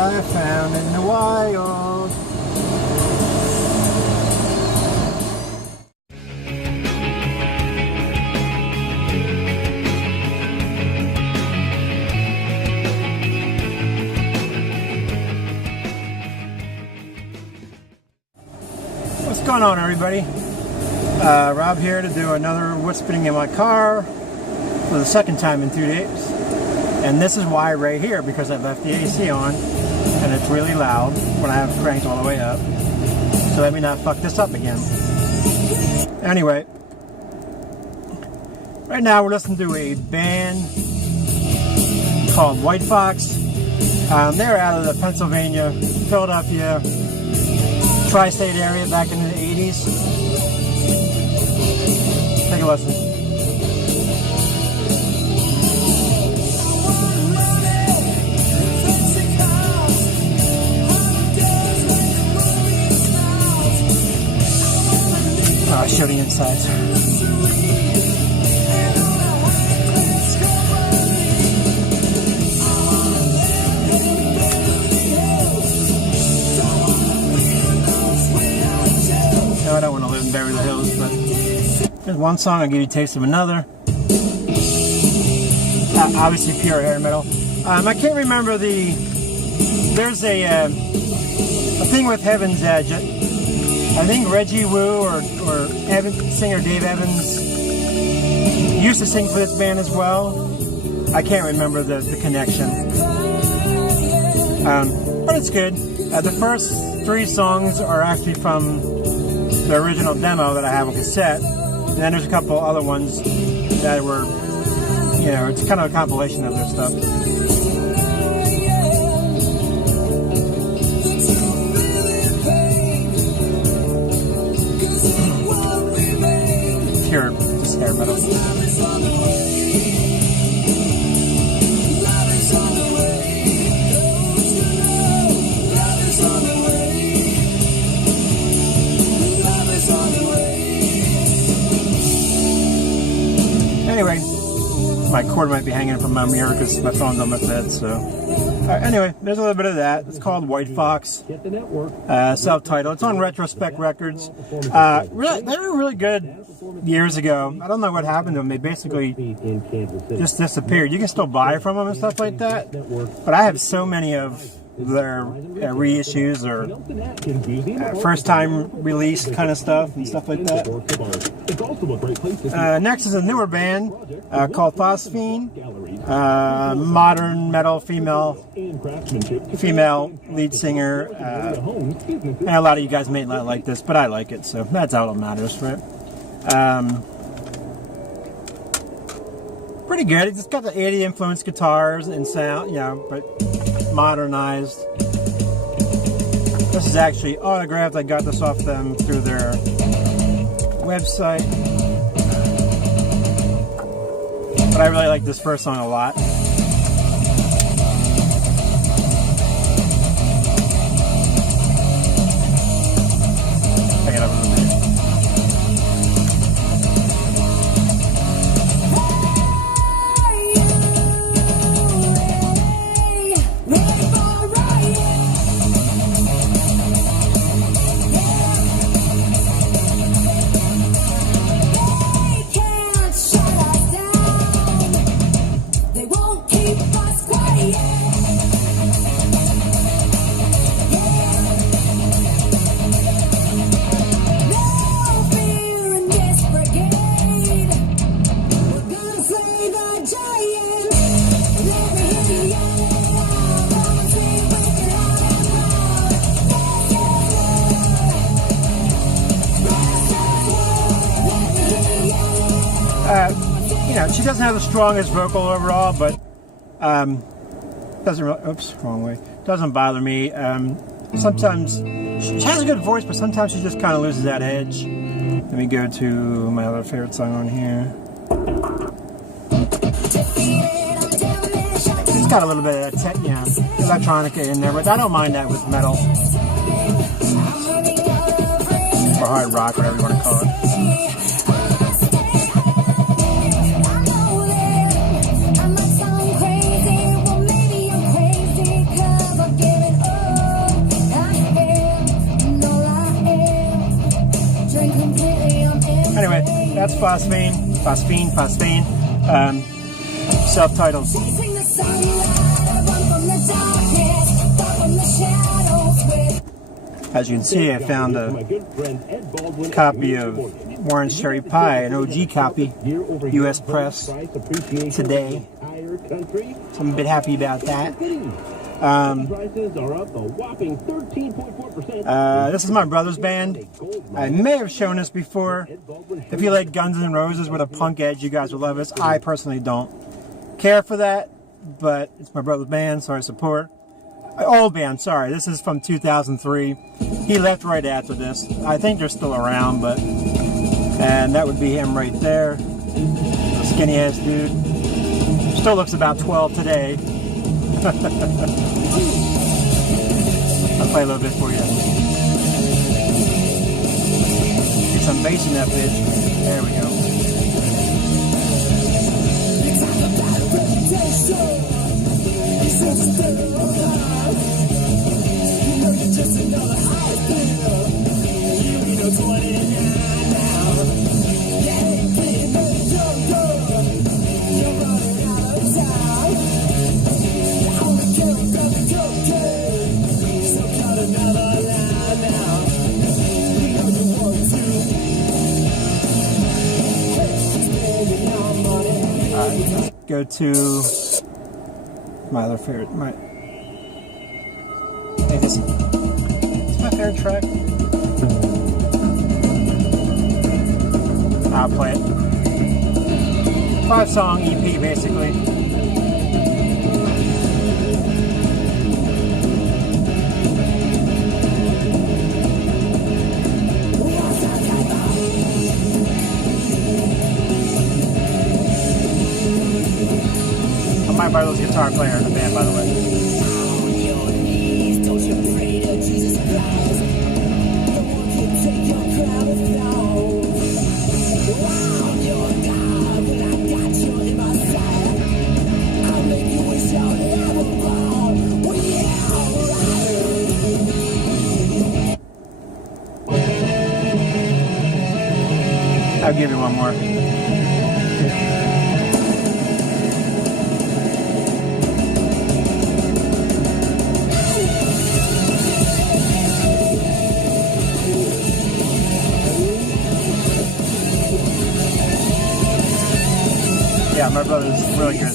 I found in the wild. What's going on, everybody? Rob here to do another wood spinning in my car for the second time in 2 days. And this is why right here, because I've left the AC on and it's really loud when I have it cranked all the way up. So let me not fuck this up again. Anyway, right now we're listening to a band called White Fox. They're out of the Pennsylvania, Philadelphia, tri-state area back in the 80s. Take a listen. Oh, show the insides. No, I don't want to live in Beverly Hills, but there's one song I'll give you a taste of another. Obviously pure hair metal. I can't remember there's a thing with Heaven's Edge. I think Reggie Wu or singer Dave Evans used to sing for this band as well. I can't remember the connection. But it's good. The first 3 songs are actually from the original demo that I have on cassette. And then there's a couple other ones that were, it's kind of a compilation of their stuff. Pure just hair metal. Anyway, my cord might be hanging from my mirror because my phone's on my bed, so. Anyway, there's a little bit of that. It's called White Fox. Self-titled. It's on Retrospect Records. They were really good years ago. I don't know what happened to them. They basically just disappeared. You can still buy from them and stuff like that. But I have so many of their reissues or first time release kind of stuff and stuff like that. Next is a newer band called Phosphine. Modern metal female lead singer. And a lot of you guys may not like this, but I like it, so that's all that matters, right? Pretty good. It's got the 80 influenced guitars and sound, but modernized. This is actually autographed. I got this off them through their website. But I really like this first song a lot. Pick it up a little bit. She doesn't have the strongest vocal overall, but doesn't really, oops, wrong way. Doesn't bother me. Sometimes she has a good voice, but sometimes she just kind of loses that edge. Let me go to my other favorite song on here. It's got a little bit of electronica in there, but I don't mind that with metal or hard rock, whatever you want to call it. I'm not so crazy, well maybe I'm crazy 'cause I'm giving that's Phosphine. Self-titled. As you can see, I found a copy of Warren's Cherry Pie, an OG copy, U.S. Press, today. So I'm a bit happy about that. This is my brother's band. I may have shown this before. If you like Guns N' Roses with a punk edge, you guys will love this. I personally don't care for that, but it's my brother's band, so I support. Old band, sorry. This is from 2003. He left right after this. I think they're still around, but... And that would be him right there. The skinny ass dude. Still looks about 12 today. I'll play a little bit for you. Get some bass in that bitch. There we go. Go to my other favorite. Hey, this is my favorite track. I'll play it. 5-song EP, basically. My brother's guitar player in the band, by the way. I'll give you one more. Yeah, my brother's really good.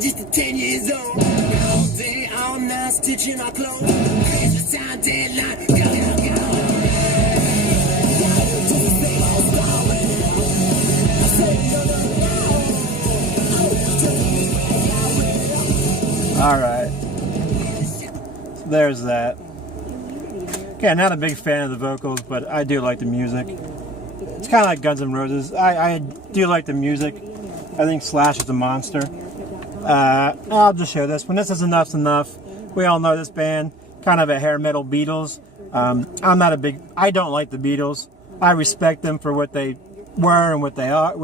Just 10 years old. All day, all night, stitching our clothes. Christmas time, deadline. Go. All right. So there's that. Okay, I'm not a big fan of the vocals, but I do like the music. It's kind of like Guns N' Roses. I do like the music. I think Slash is a monster. I'll just show this. When this is Enough's Enough, we all know this band. Kind of a hair metal Beatles. I don't like the Beatles. I respect them for what they were and what they are,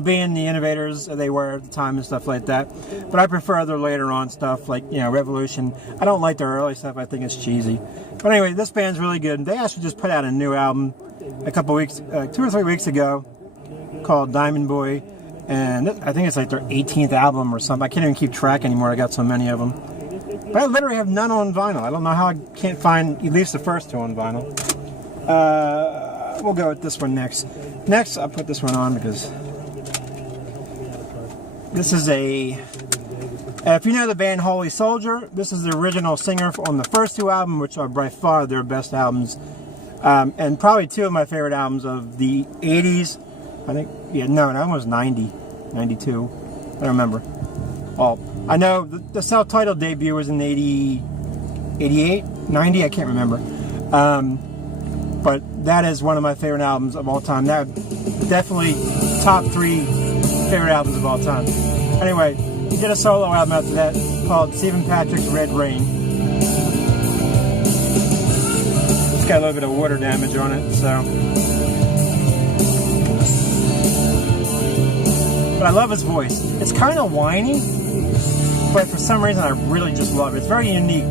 being the innovators they were at the time and stuff like that. But I prefer their later on stuff like, Revolution. I don't like their early stuff. I think it's cheesy. But anyway, this band's really good. They actually just put out a new album a couple weeks, 2 or 3 weeks ago, called Diamond Boy. And I think it's like their 18th album or something. I can't even keep track anymore. I got so many of them. But I literally have none on vinyl. I don't know how I can't find at least the first 2 on vinyl. We'll go with this one next. Next, I'll put this one on because this is if you know the band Holy Soldier, this is the original singer on the first 2 albums, which are by far their best albums. And probably 2 of my favorite albums of the 80s. I think, that was 90, 92. I don't remember. Well, I know the self-titled debut was in 80, 88, 90, I can't remember. But that is one of my favorite albums of all time. That definitely top 3 favorite albums of all time. Anyway, he did a solo album after that called Stephen Patrick's Red Rain. It's got a little bit of water damage on it, so. But I love his voice. It's kind of whiny, but for some reason I really just love it. It's very unique.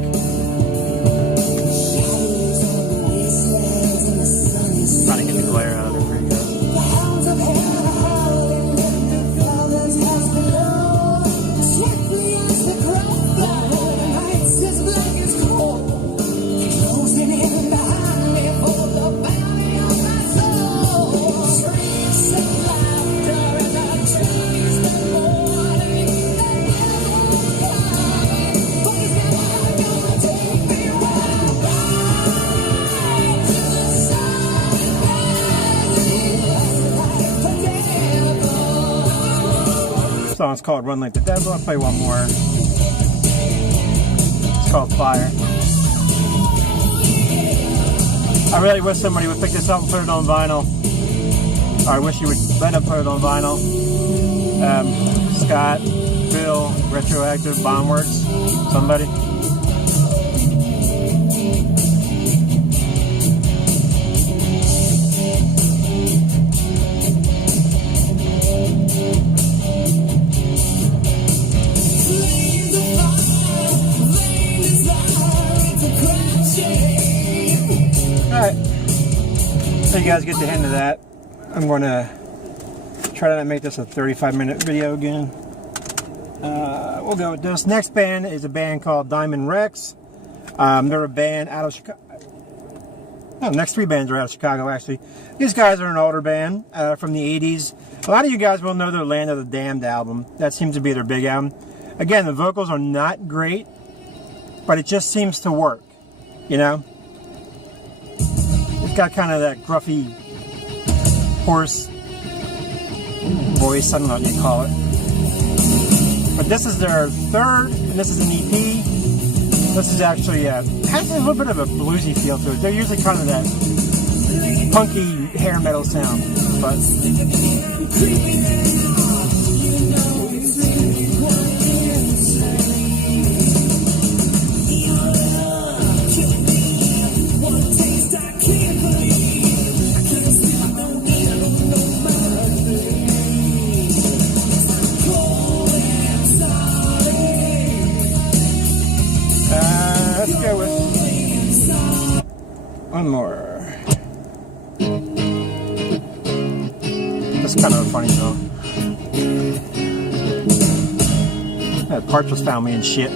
called Run Like the Devil. I'll play one more. It's called Fire. I really wish somebody would pick this up and put it on vinyl. Or I wish you would let them put it on vinyl. Scott, Bill, Retroactive, Bombworks, somebody. Alright, so you guys get the hint of that. I'm going to try to not make this a 35-minute video again. We'll go with this. Next band is a band called Diamond Rex. They're a band out of Chicago. Oh, next three bands are out of Chicago, actually. These guys are an older band from the 80s. A lot of you guys will know their Land of the Damned album. That seems to be their big album. Again, the vocals are not great, but it just seems to work, you know? It's got kind of that gruffy hoarse voice, I don't know what you call it. But this is their third, and this is an EP. This is actually, has a little bit of a bluesy feel to it. They're usually kind of that punky hair metal sound, but... let's go with one more. That's kind of a funny song. That Parts just found me and shit.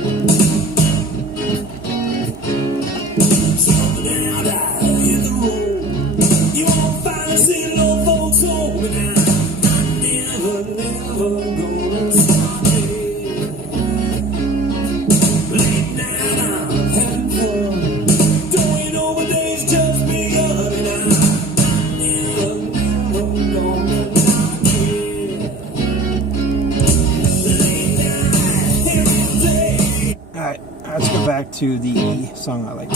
Alright, let's go back to the song I like.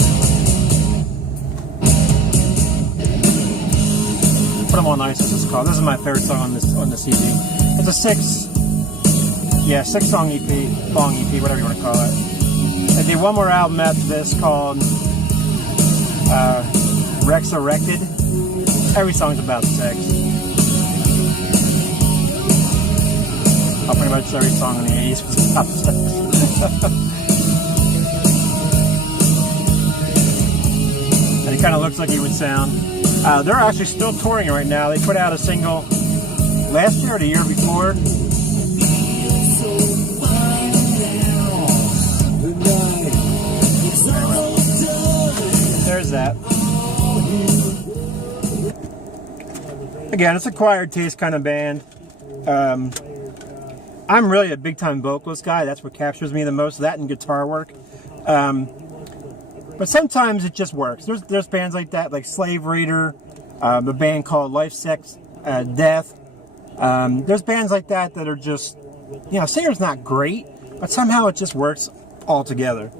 Put them on ice, this is called. This is my favorite song on this EP. It's a six song EP, long EP, whatever you want to call it. I did one more album after this called Rex Erected. Every song's about sex. Pretty much every song in the 80s was about sex. And it kind of looks like he would sound. They're actually still touring right now. They put out a single last year or the year before. There's that. Again, it's a acquired taste kind of band. I'm really a big-time vocalist guy. That's what captures me the most, that and guitar work. But sometimes it just works. There's bands like that, like Slave Raider, a band called Life, Sex, Death. There's bands like that that are just, you know, singer's not great, but somehow it just works all together.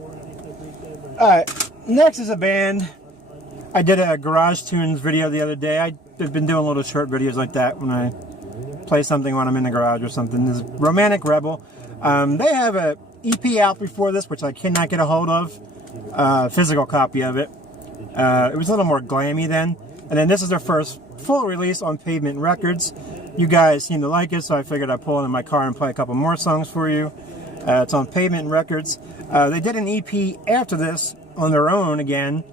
Alright, next is a band. I did a Garage Tunes video the other day. I've been doing little short videos like that when I play something when I'm in the garage or something. This is Romantic Rebel. They have a EP out before this, which I cannot get a hold of. Physical copy of it. It was a little more glammy then. And then this is their first full release on Pavement Records. You guys seem to like it, so I figured I'd pull it in my car and play a couple more songs for you. It's on Pavement Records. They did an EP after this on their own again.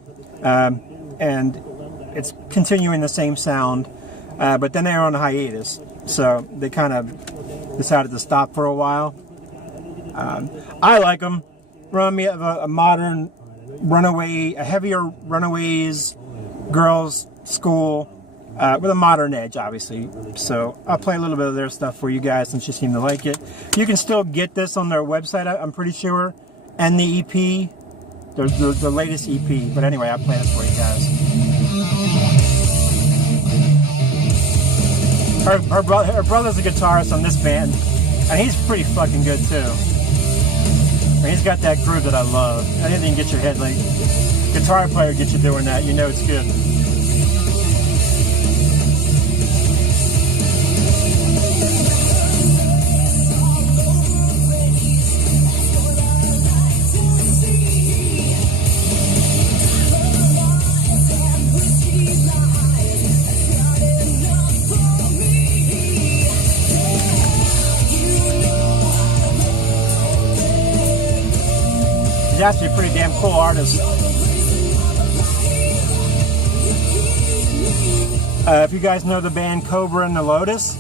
And it's continuing the same sound. But then they were on a hiatus. So they kind of decided to stop for a while. I like them. Remind me of a modern runaway, a heavier Runaways girls school with a modern edge, obviously. So I'll play a little bit of their stuff for you guys since you seem to like it. You can still get this on their website, I'm pretty sure, and the EP, the latest EP. But anyway, I'll play this for you guys. Her brother's a guitarist on this band. And he's pretty fucking good too. I mean, he's got that groove that I love. Anything get your head, like, guitar player gets you doing that, you know it's good. He's actually a pretty damn cool artist. If you guys know the band Cobra and the Lotus,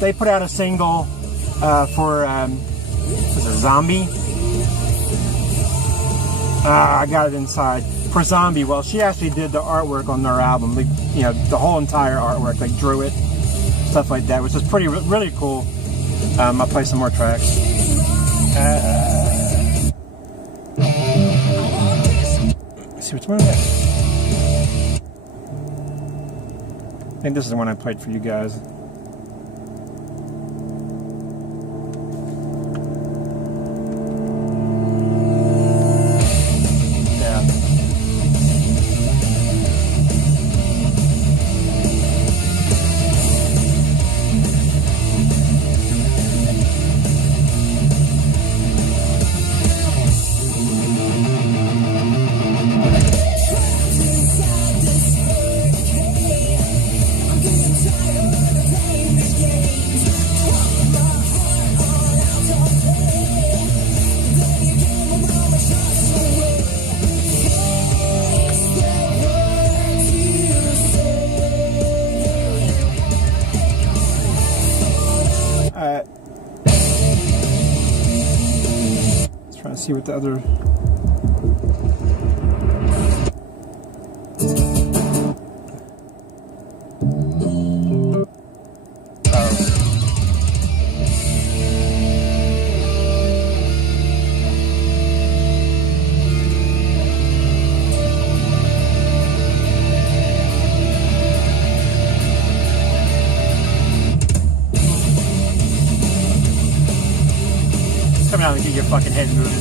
they put out a single for Zombie. I got it inside for Zombie. Well, she actually did the artwork on their album, like, you know, the whole entire artwork, like drew it, stuff like that, which is really cool. I'll play some more tracks. Let's see which one is that. I think this is the one I played for you guys. Yeah. Trying to see what the other. Coming out and get your fucking head moving.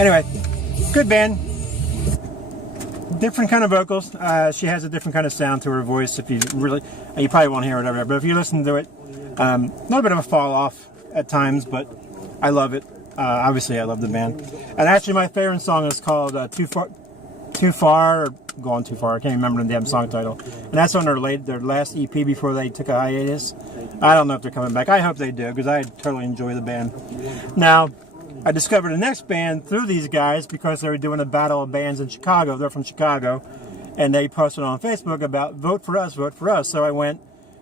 Anyway, good band. Different kind of vocals. She has a different kind of sound to her voice. If you really, you probably won't hear it over there, but if you listen to it, a little bit of a fall off at times, but I love it. Obviously, I love the band. And actually, my favorite song is called "Too Far," or "Gone Too Far." I can't remember the damn song title. And that's on their last EP before they took a hiatus. I don't know if they're coming back. I hope they do, because I totally enjoy the band. Now, I discovered the next band through these guys because they were doing a battle of bands in Chicago. They're from Chicago, and they posted on Facebook about vote for us, vote for us. So I went,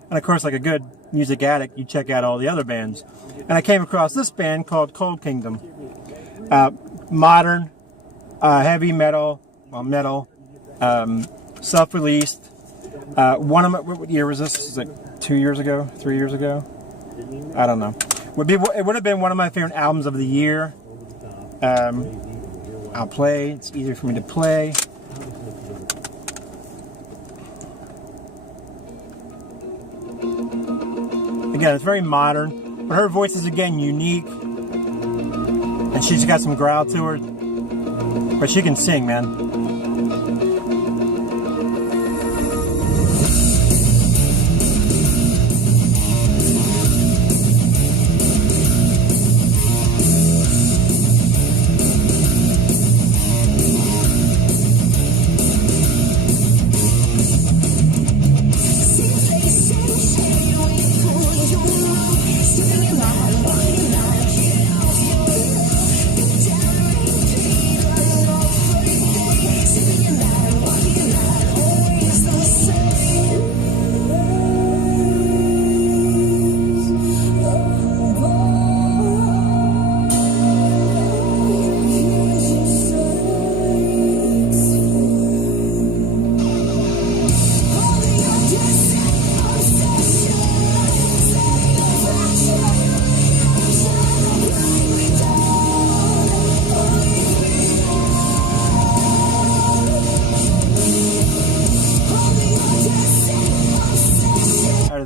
and of course, like a good music addict, you check out all the other bands. And I came across this band called Cold Kingdom. Modern, heavy metal, self-released. One of my, what year was this? It was like 2 years ago, 3 years ago? I don't know. It would have been one of my favorite albums of the year. I'll play. It's easier for me to play. Again, it's very modern, but her voice is again unique, and she's got some growl to her. But she can sing, man.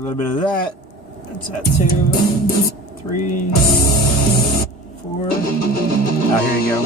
little bit of that. That's that 2, 3, 4. Ah, here you go.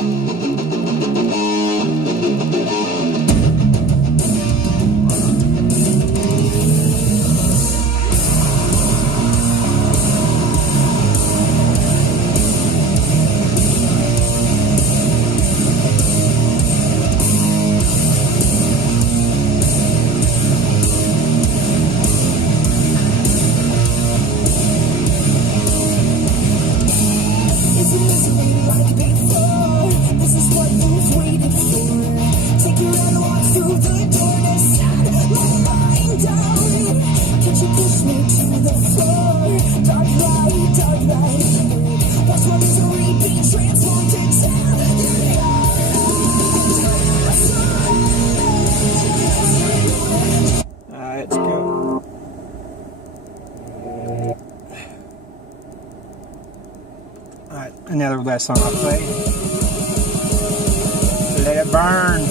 Let's go. Alright, another last song I'll play. Let it burn.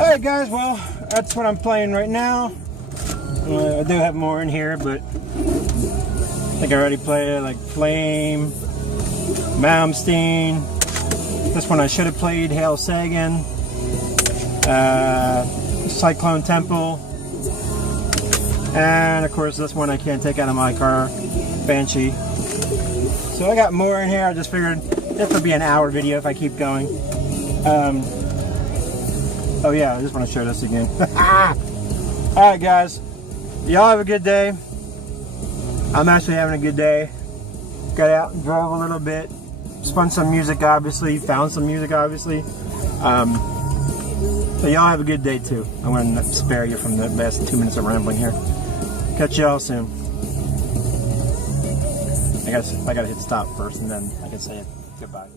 Alright guys, well, that's what I'm playing right now. I do have more in here, but I think I already played it, like Flame, Malmsteen. This one I should have played, Hail Sagan, Cyclone Temple, and of course this one I can't take out of my car, Banshee. So I got more in here. I just figured this would be an hour video if I keep going. Oh yeah, I just want to show this again. Alright guys, y'all have a good day. I'm actually having a good day. Got out and drove a little bit. Spun some music obviously, found some music obviously. So y'all have a good day too. I'm going to spare you from the last 2 minutes of rambling here. Catch y'all soon. I gotta hit stop first and then I can say goodbye.